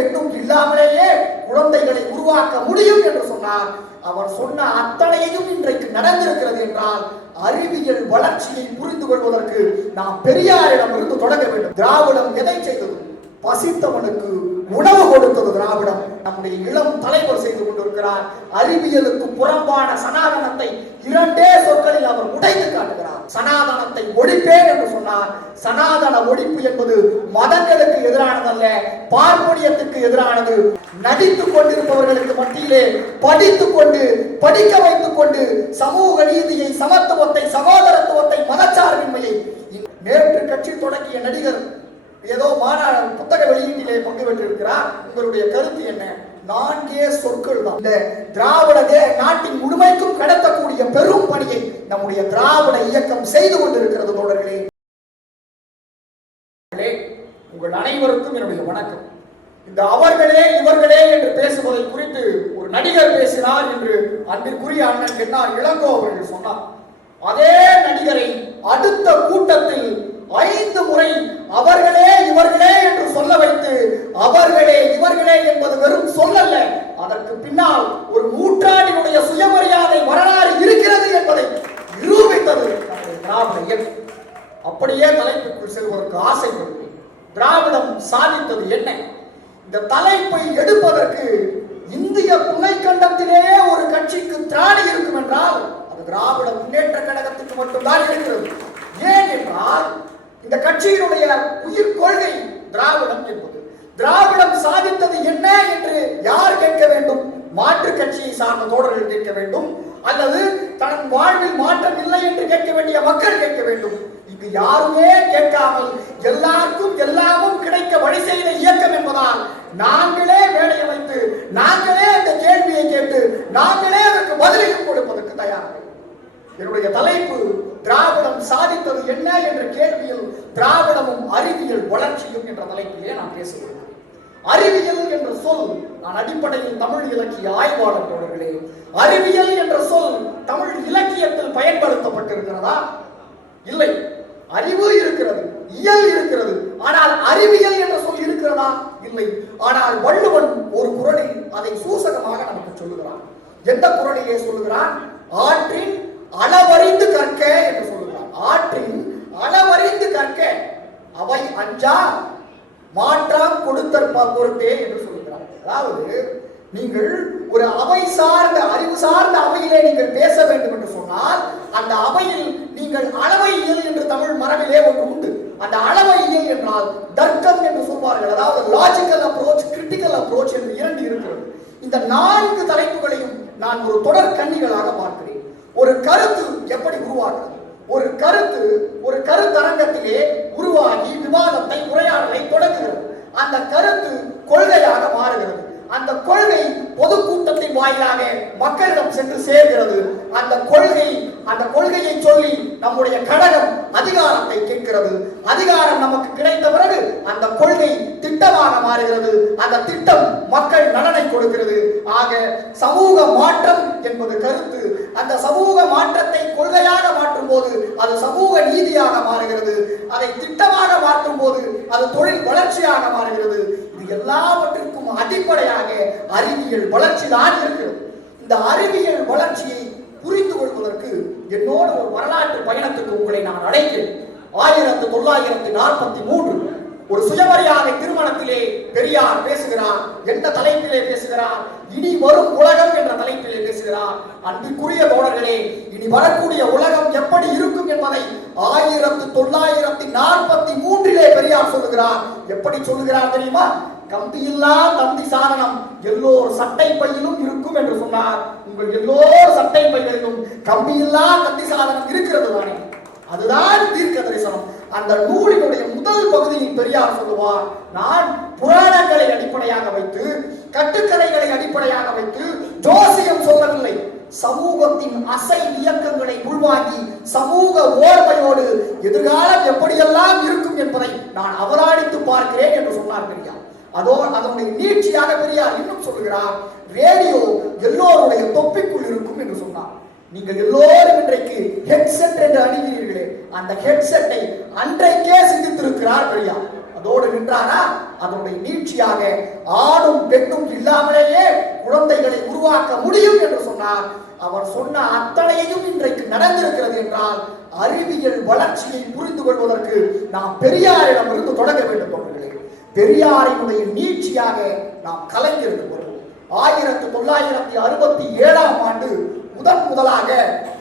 பெண்ணும் இல்லாமலேயே குழந்தைகளை உருவாக்க முடியும் என்று சொன்னார். அவர் சொன்ன அத்தனையும் இன்றைக்கு நடந்திருக்கிறது என்றால் அறிவியல் வளர்ச்சியை புரிந்து கொள்வதற்கு நாம் பெரியாரிடம் இருந்து தொடங்க வேண்டும். திராவிடம் எதை செய்தது? பசித்தவனுக்கு உணவு கொடுத்தது திராவிடம். நம்முடைய இளம் தலைவர் செய்து கொண்டிருக்கிறார். அறிவியலுக்கு புறம்பான சனாதனத்தை இரண்டே சொற்களில் அவர் உடைத்து காட்டுகிறார். சனாதனத்தை ஒழிப்பேன் என்று சொன்னார். சனாதன ஒழிப்பு என்பது மதங்களுக்கு எதிரானதல்ல, பார்ப்பனியத்துக்கு எதிரானது. நடித்துக் கொண்டிருப்பவர்களுக்கு மத்தியிலே படித்துக் கொண்டு படிக்க வைத்துக் கொண்டு சமூக நீதியை, சமத்துவத்தை, சகோதரத்துவத்தை, மதச்சார்பின்மையை நேற்று கட்சி தொடங்கிய நடிகர் ஏதோ மாநாடு புத்தக வெளியீட்டிலே பங்கு பெற்றிருக்கிறார். உங்களுடைய கருத்து என்ன? 4 சொற்கள் தான் இந்த திராவிட நாட்டின் முழுமைக்கும் கடத்தக்கூடிய பெரும் பணியை நம்முடைய திராவிட இயக்கம் செய்து கொண்டிருக்கிறது. தோழர்களே, உங்கள் அனைவருக்கும் என்னுடைய வணக்கம். இந்த அவர்களே இவர்களே என்று பேசுவதை குறித்து ஒரு நடிகர் பேசினார் என்று அன்பிற்குரிய அண்ணன் என்ஆர் இளங்கோ அவர்கள் சொன்னார். அதே நடிகரை அடுத்த கூட்டத்தில் 5 முறை அவர்களே இவர்களே என்று சொல்ல வைத்து, அவர்களே இவர்களே என்பது வெறும் சொல்லல்ல, அதற்கு பின்னால் ஒரு நூற்றாண்டினுடைய சுயமரியாதை வரலாறு இருக்கிறது என்பதை நிரூபித்தது திராவிட இயக்கம். அப்படியே தலைப்புக்குள் செல்வதற்கு ஆசைப்படுகிறேன். திராவிடம் சாதித்தது என்ன? இந்த தலைப்பை எடுப்பதற்கு இந்திய துணைக்கண்டத்திலேயே ஒரு கட்சிக்கு திராணி இருக்கும் என்றால் அது திராவிட முன்னேற்ற கழகத்துக்கு மட்டும்தான் இருக்கிறது. ஏன் என்றால் இந்த கட்சியினுடைய உயிர் கொள்கை திராவிடம் என்பது. திராவிடம் சாதித்தது என்ன என்று யார் கேட்க வேண்டும்? மாற்று கட்சியை சார்ந்த தோழர்கள் கேட்க வேண்டும், அல்லது தன் வாழ்வில் மாற்றம் இல்லை என்று கேட்க வேண்டிய மக்கள் கேட்க வேண்டும். இது யாருமே கேட்காமல் எல்லாருக்கும் எல்லாமும் கிடைக்க வழி செய்த இயக்கம் என்பதால் நாங்களே வேலையை வைத்து, நாங்களே அந்த கேள்வியை கேட்டு, நாங்களே அதற்கு பதிலையும் கொடுப்பதற்கு தயாராக. என்னுடைய தலைப்பு திராவிடம் சாதித்தது என்ன என்ற கேள்வியில் திராவிடமும் அறிவியல் வளர்ச்சியும் என்ற தலைப்பிலே நான் பேசுகிறேன். அறிவியல் என்ற சொல், நான் அடிப்படையில் தமிழ் இலக்கிய ஆய்வாளர் தோழர்களே, அறிவியல் என்ற சொல் தமிழ் இலக்கியத்தில் பயன்படுத்தப்பட்டிருக்கிறதா? இல்லை. அறிவு இருக்கிறது, இயல் இருக்கிறது, ஆனால் அறிவியல் என்ற சொல் இருக்கிறதா? இல்லை. ஆனால் வள்ளுவன் ஒரு குறளில் அதை சூசகமாக நமக்கு சொல்லுகிறான். எந்த குறளிலே சொல்லுகிறான்? ஆற்றின் அளவறிந்து கற்க என்று சொல்லுகிறார். ஆற்றின் அளவறிந்து கற்க, அவை அஞ்சா மாற்றம் கொடுத்தற்பா பொருட்டே என்று சொல்லுகிறார். அதாவது நீங்கள் ஒரு அவை சார்ந்த, அறிவு சார்ந்த அவையிலே நீங்கள் பேச வேண்டும் என்று சொன்னால் அந்த அவையில் நீங்கள் அளவையியல் என்று தமிழ் மரபிலே ஒன்று உண்டு. அந்த அளவையியல் என்றால் தர்க்கம் என்று சொல்வார்கள். அதாவது லாஜிக்கல் அப்ரோச், கிரிட்டிக்கல் அப்ரோச் என்று 2 இருக்கிறது. இந்த 4 தலைப்புகளையும் நான் ஒரு தொடர் கண்ணிகளாக பார்க்கிறேன். ஒரு கருத்து எப்படி உருவாகிறது? ஒரு கருத்தரங்கத்திலே உருவாகி விவாதத்தை, உரையாடலை தொடங்குகிறது. அந்த கருத்து கொள்கையாக மாறுகிறது. அந்த கொள்கை பொதுக்கூட்டத்தின் வாயிலாக மக்களிடம் சென்று சேர்கிறது. அந்த கொள்கையை சொல்லி நம்முடைய கழகம் அதிகாரத்தை கேட்கிறது. அதிகாரம் நமக்கு கிடைத்த பிறகு அந்த கொள்கை திட்டமாக மாறுகிறது. அந்த திட்டம் மக்கள் நலனை கொடுக்கிறது. ஆக சமூக மாற்றம் என்பது கருத்து. அந்த சமூக மாற்றத்தை கொள்கையாக மாற்றும் போது அது சமூக நீதியாக மாறுகிறது. அதை திட்டமாக மாற்றும் போது அது தொழில் வளர்ச்சியாக மாறுகிறது. இது எல்லாவற்றிற்கும் அடிப்படையாக அறிவியல் வளர்ச்சி தான் இருக்கிறது. இந்த அறிவியல் வளர்ச்சியை புரிந்து கொள்வதற்கு என்னோடு ஒரு வரலாற்று பயணத்துக்கு உங்களை நான் அழைக்கிறேன். 1943 ஒரு சுயமரியாதை திருமணத்திலே பெரியார் பேசுகிறார். எந்த தலைப்பிலே பேசுகிறார்? இனி வரும் உலகம் என்ற தலைப்பிலே பேசுகிறார். அன்பிற்குரிய தோழர்களே, இனி வரக்கூடிய உலகம் எப்படி இருக்கும் என்பதை 1943 பெரியார் சொல்லுகிறார். எப்படி சொல்லுகிறார் தெரியுமா? கம்பியில்லா தந்தி சாதனம் எல்லோர் சட்டை பையிலும் இருக்கும் என்று சொன்னார். உங்கள் எல்லோர் சட்டை பைகளிலும் கம்பியில்லா தந்தி சாதனம் இருக்கிறது தானே? அதுதான் தீர்க்க தரிசனம். அந்த நூலினுடைய முதல் பகுதியில் பெரியார் சொல்லுவார், நான் புராணங்களை அடிப்படையாக வைத்து, கட்டுக்கதைகளை அடிப்படையாக வைத்து ஜோசியம் சொல்லவில்லை. சமூகத்தின் அசை இயக்கங்களை உள்வாங்கி சமூக ஓர்மையோடு எதிர்காலம் எப்படியெல்லாம் இருக்கும் என்பதை நான் அவதானித்து பார்க்கிறேன் என்று சொன்னார் பெரியார். அதனுடைய நீட்சியாக பெரியார் இன்னும் சொல்லுகிறார், ரேடியோ எல்லோருடைய தொப்பிக்குள் இருக்கும் என்று சொன்னார். நீங்கள் எல்லோரும் இன்றைக்கு ஹெட்செட் என்று அணிகிறீர்களே, அந்த ஹெட்செட்டை அன்றைக்கே சிந்தித்திருக்கிறார் பெரியார். அதோடு நின்றாரா? அதனுடைய நீட்சியாக ஆணும் பெண்ணும் இல்லாமலேயே குழந்தைகளை உருவாக்க முடியும் என்று சொன்னார். அவர் சொன்ன அத்தனையும் இன்றைக்கு நடந்திருக்கிறது என்றால் அறிவியல் வளர்ச்சியை புரிந்து கொள்வதற்கு நாம் பெரியாரிடம் இருந்து தொடங்க வேண்டும். அவர்களே, பெரியாரினுடைய நீட்சியாக நாம் கலைஞருக்கு வருவோம். 1967ஆம் ஆண்டு முதலாக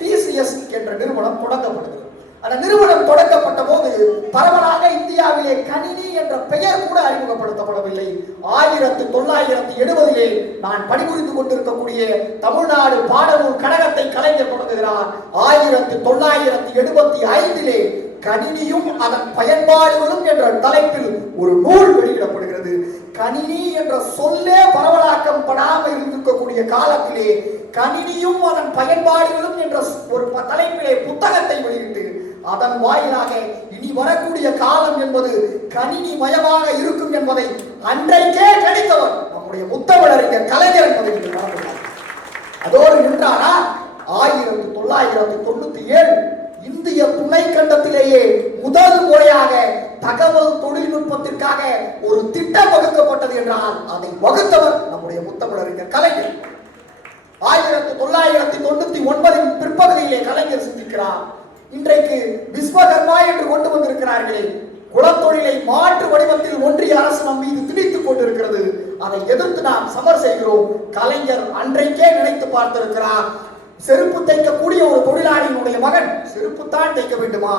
டிசிஎஸ் என்ற நிறுவனம் தொடங்கப்படுகிறது. அந்த நிறுவனம் தொடங்கப்பட்ட போது பரவலாக இந்தியாவிலே கணினி என்ற பெயர் கூட அறிமுகப்படுத்தப்படவில்லை. 1970 நான் பணிபுரிந்து கொண்டிருக்கக்கூடிய தமிழ்நாடு பாடநூல் கழகத்தை கலைஞர் தொடங்குகிறார். 1975 கணினியும் அதன் பயன்பாடுகளும் என்ற தலைப்பில் ஒரு நூல் வெளியிடப்படுகிறது. கணினி என்ற சொல்லே பரவலாக்கம் படாமல் இருக்கக்கூடிய காலத்திலே கணினியும் அதன் பயன்பாடுகளும் என்ற ஒரு தலைப்பிலே புத்தகத்தை வெளியிட்டு அதன் வாயிலாக இனி வரக்கூடிய காலம் என்பது கணினி மயமாக இருக்கும் என்பதை அன்றைக்கே கணித்தவர் நம்முடைய முத்தமிழறிஞர் கலைஞர் என்பதை அதோடு நின்றாரா? 1997 இந்திய துணை கண்டத்திலேயே முதல் முறையாக தகவல் தொழில்நுட்பத்திற்காக ஒரு திட்டம் வகுக்கப்பட்டது என்றால் அதை வகுத்தவர் நம்முடைய முத்தமிழறிஞர் கலைஞர். 1999 பிற்பகுதியிலே கலைஞர் சிந்திக்கிறார். இன்றைக்கு விஸ்வகர்மா என்று கொண்டு வந்திருக்கிறார்களே, குலத்தொழிலை மாற்று வடிவத்தில் ஒன்றிய அரசு நம் மீது திணித்துக் கொண்டிருக்கிறது. அதை எதிர்த்து நாம் சமர் செய்கிறோம். கலைஞர் அன்றைக்கே நினைத்து பார்த்திருக்கிறார். செருப்பு தைக்கக்கூடிய ஒரு தொழிலாளியினுடைய மகன் செருப்பு தான் தைக்க வேண்டுமா?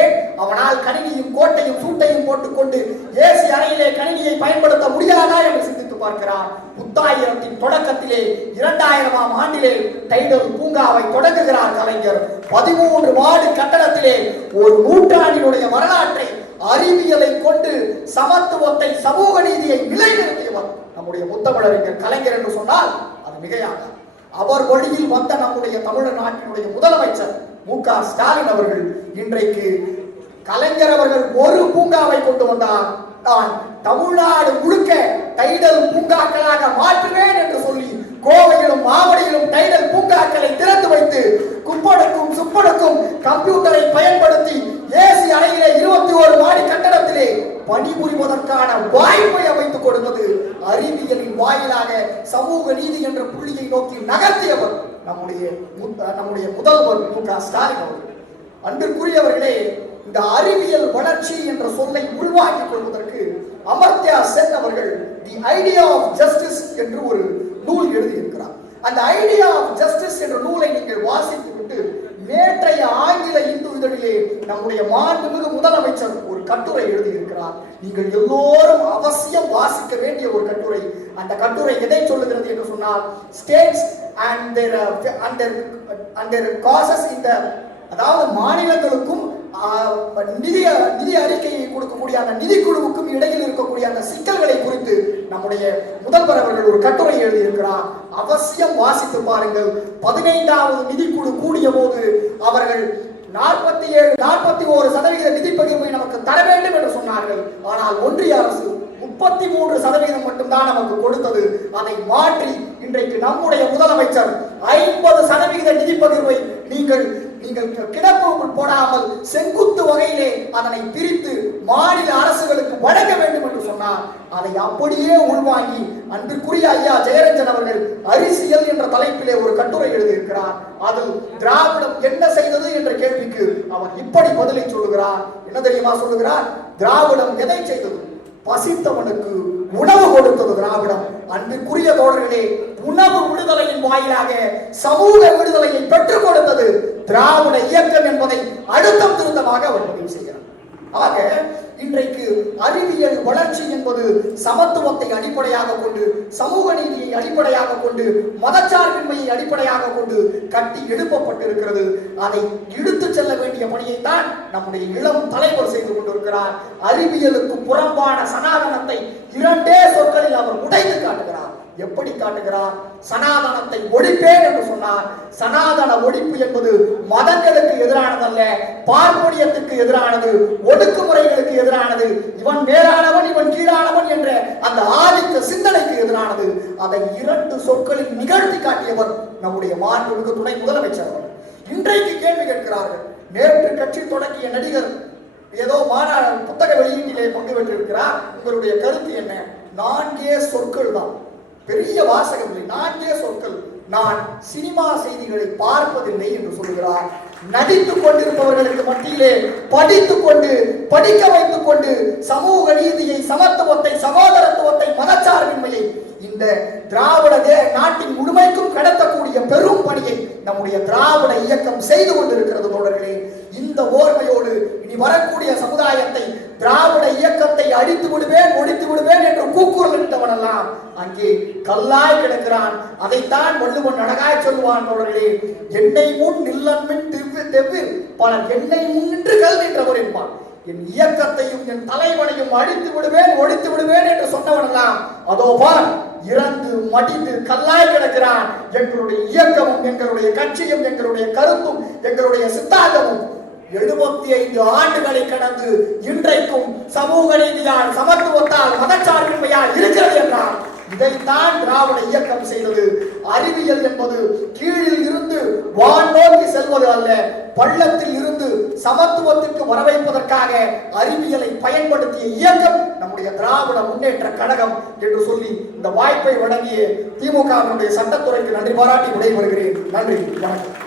ஏன் அவனால் கணினியும் கோட்டையும் சூட்டையும் போட்டுக்கொண்டு ஏசி அறையிலே கணினியை பயன்படுத்த முடியாதா என்று சிந்தித்து பார்க்கிறார். புத்தாயிரத்தின் தொடக்கத்திலே 2000ஆம் ஆண்டிலே டைடல் பூங்காவை தொடங்குகிறார் கலைஞர். 13 மாடி கட்டடத்திலே ஒரு நூற்றாண்டினுடைய வரலாற்றை அறிவியலை கொண்டு சமத்துவத்தை சமூக நீதியை நிலைநிறுத்தியவர் நம்முடைய முத்தமிழறிஞர் கலைஞர் என்று சொன்னால் அது மிகையாக. அவர் வழியில் வந்த நம்முடைய தமிழ்நாட்டினுடைய முதலமைச்சர் மு.க. ஸ்டாலின் அவர்கள் இன்றைக்கு கலைஞர் அவர்கள் ஒரு பூங்காவை கொண்டு வந்தார். நான் தமிழ்நாடு முழுக்க டைடல் பூங்காக்களாக மாற்றுவேன் என்று சொல்லி கோவையிலும் மாவடியிலும் டைடல் பூங்காக்களை திறந்து வைத்து குப்பனுக்கும் சுப்பனுக்கும் கம்ப்யூட்டரை பயன்படுத்தி ஏசி அறையிலே 21 மாடி கட்டடத்திலே பணிபுரிவதற்கான வாய்ப்பை அமைத்துக் கொடுத்தது அறிவியலின் வாயிலாக சமூக நீதி என்ற புள்ளியை நோக்கி நகர்த்தியவர் நம்முடைய முதல்வர் மு.க. ஸ்டாலின் அவர்கள். அன்பிற்குரியவர்களே, இந்த அறிவியல் வளர்ச்சி என்ற சொல்லை உள்வாங்கிக் கொள்வதற்கு அமர்த்யா சென் அவர்கள் தி ஐடியா ஆஃப் ஜஸ்டிஸ் என்று ஒரு நூல் எழுதியிருக்கிறார். அந்த ஐடியா ஆஃப் ஜஸ்டிஸ் என்ற நூலை நீங்கள் வாசித்து விட்டு நேற்றைய ஆங்கில இந்து இதழிலே நம்முடைய மாண்புமிகு முதலமைச்சர் ஒரு கட்டுரை எழுதியிருக்கிறார். நீங்கள் எல்லோரும் அவசியம் வாசிக்க வேண்டிய ஒரு கட்டுரை. அந்த கட்டுரை எதை சொல்லுகிறது என்று சொன்னால், ஸ்டேட்ஸ் அண்ட் தேர் காசஸ் இந்த, அதாவது மாநிலங்களுக்கும் நிதி அறிக்கையை கொடுக்கக்கூடிய அந்த நிதிக்குழுவுக்கும் இடையில் இருக்கக்கூடிய அந்த சிக்கல்களை குறித்து நம்முடைய முதல்வர் அவர்கள் ஒரு கட்டுரை எழுதியிருக்கிறார். அவசியம் வாசித்து பாருங்கள். 15வது நிதிக்குழு கூடிய போது அவர்கள் 41% நிதி பகிர்வை நமக்கு தர வேண்டும் என்று சொன்னார்கள். ஆனால் ஒன்றிய அரசு 33% மட்டும்தான் நமக்கு கொடுத்தது. அதை மாற்றி இன்றைக்கு நம்முடைய முதலமைச்சர் 50% நிதி பகிர்வை நீங்கள் கிடப்புக்குள் போடாமல் செங்குத்து வகையிலே அதனை பிரித்து மாநில அரசுகளுக்கு வழங்க வேண்டும் என்று சொன்னார். அதை அப்படியே உள்வாங்கி அன்பிற்குரிய ஐயா ஜெயரஞ்சன் அவர்கள் அரசியல் என்ற தலைப்பிலே ஒரு கட்டுரை எழுதியிருக்கிறார். அதில் திராவிடம் என்ன செய்தது என்ற கேள்விக்கு அவர் இப்படி பதிலை சொல்லுகிறார். என்ன தெரியுமா சொல்லுகிறார்? திராவிடம் எதை செய்தது? பசித்தவனுக்கு உணவு கொடுத்தது திராவிடம். அன்பிற்குரிய தோழர்களே, உணவு விடுதலையின் வாயிலாக சமூக விடுதலையை பெற்றுக் கொடுத்தது திராவிட இயக்கம் என்பதை அழுத்தம் திருத்தமாக அவர் பதிவு செய்கிறார். ஆக இன்றைக்கு அறிவியல் வளர்ச்சி என்பது சமத்துவத்தை அடிப்படையாக கொண்டு, சமூக நீதியை அடிப்படையாக கொண்டு, மதச்சார்பின்மையை அடிப்படையாக கொண்டு கட்டி எழுப்பப்பட்டிருக்கிறது. அதை இழுத்து செல்ல வேண்டிய பணியை தான் நம்முடைய இளம் தலைவர் செய்து கொண்டிருக்கிறார். அறிவியலுக்கு புறம்பான சனாதனத்தை 2 சொற்களில் அவர் உடைத்து காட்டுகிறார். எப்படி காட்டுகிறார்? சனாதனத்தை ஒழிப்பேன் என்று சொன்னார். சனாதன ஒழிப்பு என்பது மதங்களுக்கு எதிரானதல்ல, பார்ப்பனியத்துக்கு எதிரானது, ஒடுக்குமுறைகளுக்கு எதிரானது, இவன் மேலானவன் இவன் கீழானவன் என்ற அந்த ஆதிக்க சிந்தனைக்கு எதிரானது. அதை 2 சொற்களில் நிகழ்த்தி காட்டியவர் நம்முடைய மாண்புமிகு துணை முதலமைச்சர். இன்றைக்கு கேள்வி கேட்கிறார்கள். நேற்று கட்சி தொடங்கிய நடிகர் ஏதோ மாநாடு புத்தக வெளியீட்டிலே பங்கு பெற்றிருக்கிறார். உங்களுடைய கருத்து என்ன? 4 சொற்கள் தான், பெரிய வாசகம் இல்லை, 4 சொற்கள். நான் சினிமா செய்திகளை பார்ப்பதில்லை என்று சொல்கிறார். நடித்துக் கொண்டிருப்பவர்களுக்கு மத்தியிலே படித்துக் கொண்டு படிக்க வைத்துக் கொண்டு சமூக நீதியை, சமத்துவத்தை, சகோதரத்துவத்தை, மதச்சார்பின்மையை இந்த திராவிட நாட்டின் முழுமைக்கும் கடத்தக்கூடிய பெரும் பணியை நம்முடைய திராவிட இயக்கம் செய்து கொண்டிருக்கிறது. தோழர்களே, இந்த ஓர்மையோடு இனி வரக்கூடிய சமுதாயத்தை திராவிட இயக்கத்தை அடித்து விடுவேன், ஒழித்து விடுவேன் என்று கூக்குரல் இட்டவனெல்லாம் அங்கே கல்லாய் கிடக்கிறான். அதைத்தான் வள்ளுவன் அழகாய் சொல்லுவான். தோழர்களே, என்னை முன் நில்லன்மின் தெவ்வில் பலர் என்னை முன் நின்று கல் நின்றவர் என்பான். என் இயக்கத்தையும் என் தலைவனையும் அழித்து விடுவேன், ஒழித்து விடுவேன் என்று சொன்னவனெல்லாம் அதோ பார் இறந்து மடிந்து கல்லாய் கிடக்கிறான். எங்களுடைய இயக்கமும், எங்களுடைய கட்சியும், எங்களுடைய கருத்தும், எங்களுடைய சித்தாந்தமும் 75 ஆண்டுகளை கடந்து இன்றைக்கும் சமூக நீதியால், சமத்துவத்தால், மதச்சார்பின்மையால் இருக்கிறது என்றால் இதைத்தான் திராவிட இயக்கம் செய்தது. அறிவியல் என்பது கீழில் இருந்து வான் நோக்கி செல்வது அல்ல, பள்ளத்தில் இருந்து சமத்துவத்திற்கு வரவைப்பதற்காக அறிவியலை பயன்படுத்திய இயக்கம் நம்முடைய திராவிட முன்னேற்ற கழகம் என்று சொல்லி இந்த வாய்ப்பை வழங்கிய திமுகவினுடைய சட்டத்துறைக்கு நன்றி பாராட்டி விடைபெறுகிறேன். நன்றி, வணக்கம்.